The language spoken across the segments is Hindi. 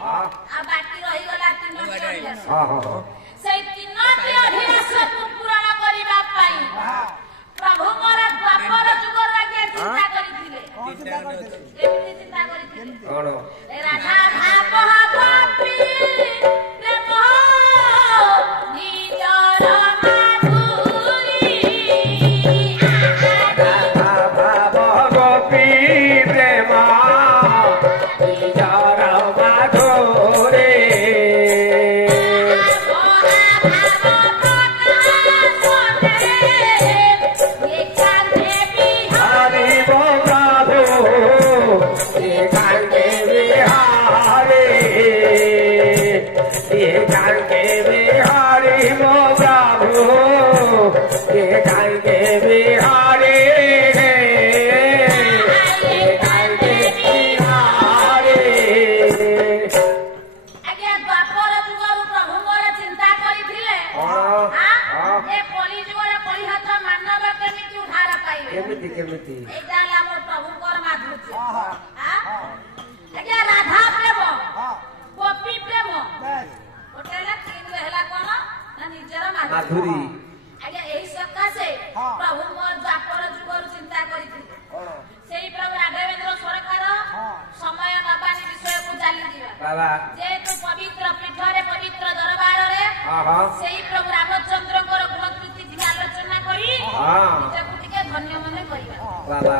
आ बाकी रही गला तीनोटी अभिलाष हां हां से तीनोटी अभिलाष को पूर्ण करिबा पाई प्रभु मोर द्वापर जुगर के चिंता करिथिले कौन चिंता करते केमिति चिंता करिथिले कौन राधा भाव गोपी प्रेम निजर माधुरी भाव गोपी प्रेम निजर माधुरी हरि प्रभु ये कांके बिहारी ये कांके बिहारी मो प्रभु ये कांके बिहारी ये कांके बिहारी आज्ञा द्वापर जुगर प्रभु मोर चिंता करिथिले हां ए कली जुगर कली हाथ मानव केमिति उद्धार पाइबे केमिति केमिति एटा ला मोर प्रभु कर माधुर्य हां हां आज्ञा राधा प्रेम हां गोपी प्रेम बस होटेला तीन रहला कोन ना निजर माधुर्य माधुरी आज्ञा एही सकासे हां। प्रभु मोर द्वापर जुगर चिंता करिथिले कौन सेही प्रभु राघवेंद्र सरकार हां। समय नबानी विषय को चाली दिबा बाबा जेतु पवित्र पीठरे पवित्र दरबार रे हां हां सेही प्रभु रामचंद्र को गुणकृति दी आलोचना करी हां निजକୁ ଟିକେ ଧନ୍ୟ ମନେ କରିବା बाबा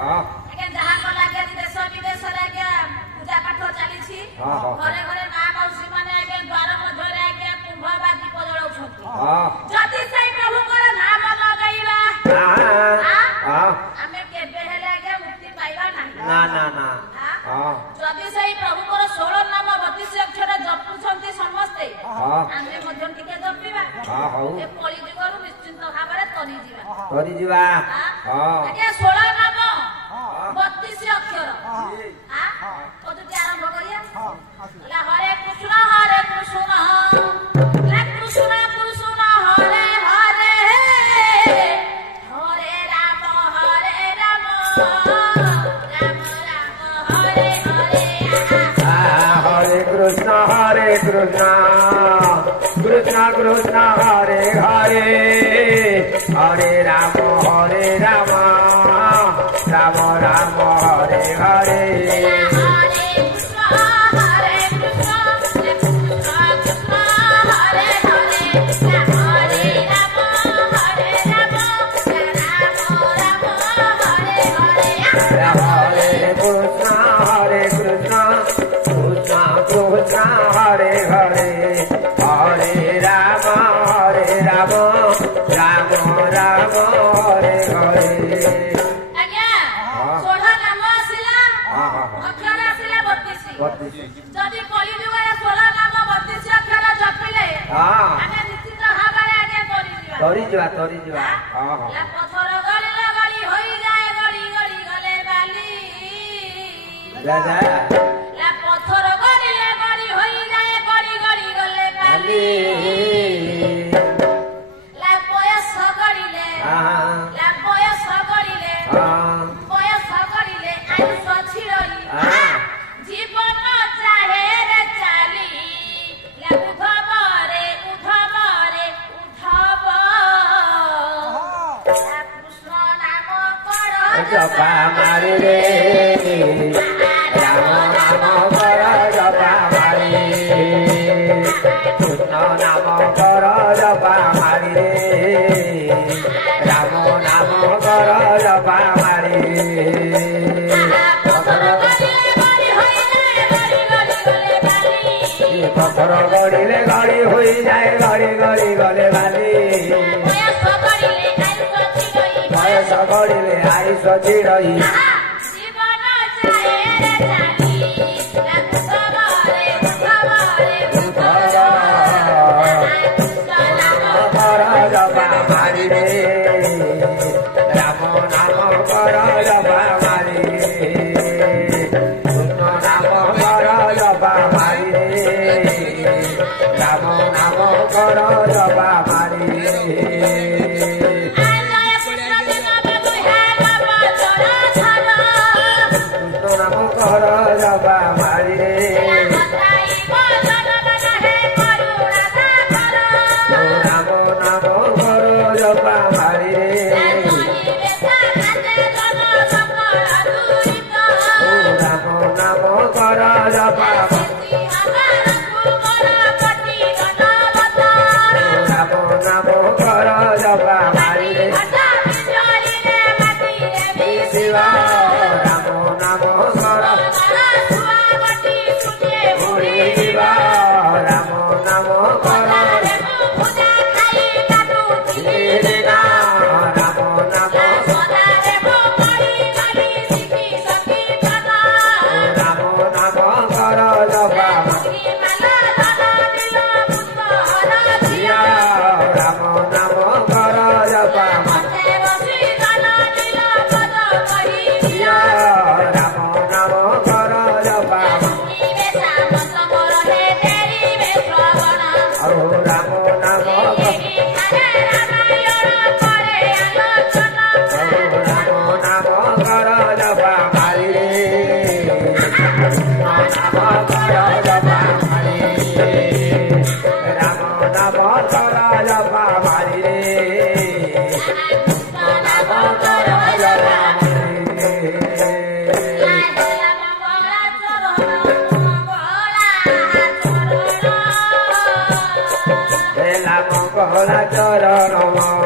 हां ଆଜ୍ଞା ଯାହା କଲା ଆଜ୍ଞା ଦେଶ ବିଦେଶରେ ଆଜ୍ଞା ପୂଜା ପାଠ ଚାଲିଛି ହଁ, ହଁ। ଘରେ ଘରେ ମା ମାଉସୀ ମାନେ ଆଜ୍ଞା ଦ୍ୱାର ମଧ୍ୟରେ ଆଜ୍ଞା କୁମ୍ଭ ବା ଦୀପ ଜଳାଉଛନ୍ତି हां ଯଦି ସେଇ ପ୍ରଭୁଙ୍କର ନାମ ଲଗାଇବା हां ଆମେ କେବେ ହେଲେ ଆଜ୍ଞା ମୁକ୍ତି ପାଇବା ନାହିଁ ना ନା हां ଯଦି ସେଇ ପ୍ରଭୁଙ୍କର 16 ନାମ 32 ଅକ୍ଷର ଜପୁଛନ୍ତି ସମସ୍ତେ हां ଆମେ ମଧ୍ୟ ଟିକେ ଜପିବା हां ହଉ ଏ କଳି ଯୁଗରୁ ନିଶ୍ଚିନ୍ତ ଭାବରେ ତରିଯିବା କରି ଯିବା हां ଆଜ୍ଞା 16 ନାମ हां 32 ଅକ୍ଷର हां ହାଁ କତୁଟି ଆରମ୍ଭ କରିବା हां आसु ହେଲା ହରେ କୃଷ୍ଣ ଲା କୃଷ୍ଣ କୃଷ୍ଣ ହରେ ହରେ ହରେ ରାମ ରାମ ରାମ ହରେ ହରେ हरे कृष्ण कृष्ण कृष्ण हरे हरे हरे राम राम राम हरे हरे हरे कृष्ण कृष्ण कृष्ण हरे हरे हरे राम राम राम हरे हरे ଆଜ୍ଞା 16 ନାମ ଆସିଲା हां हां ଅକ୍ଷର ଆସିଲା 32 बत्तीस ଯଦି କଳି ଯୁଗରେ 16 ନାମ 32 ଅକ୍ଷର ଜପିଲେ हां ଆମେ ନିଶ୍ଚିତ ଭାବରେ ଆଜ୍ଞା କରିଯିବା तरी जीवा हां हां ला ପଥର ଗଳିଲେ ଗଳି ହୋଇଯାଏ ଗଳି ଗଳି ଗଲେ ବାଲି जा जा ଲା ପଥର ଗଳିଲେ ଗଳି ହୋଇଯାଏ ଗଳି ଗଳି ଗଲେ ବାଲି ଲା ବୟସ ଗଳିଲେ हां ଲା ବୟସ ଗଳିଲେ हां ବୟସ ଗଳିଲେ ଆୟୁଷ ଛିଡ଼ଇ हां ଜୀବନ ଚାହେ ରେ ଚାଲି ଲା ଉଦ୍ଧବରେ ଉଦ୍ଧବରେ ଉଦ୍ଧବ ଲା କୃଷ୍ଣ ନାମ କର जपा मारे रे राम नाम कर जपा मारे कृष्ण नाम कर जपा मारे रे राम नाम कर जपा मारे पत्थर गड़िले गड़ी हुई जाए गड़ी गड़ी गले बाली बयस गड़िले आयुष छिड़ई कर जपा मारी रे राम नाम कर जपा मारी कृष्ण नाम कर जपा मारी राम नाम कर जपा मारी कृष्ण नाम कर जपा मारी चरण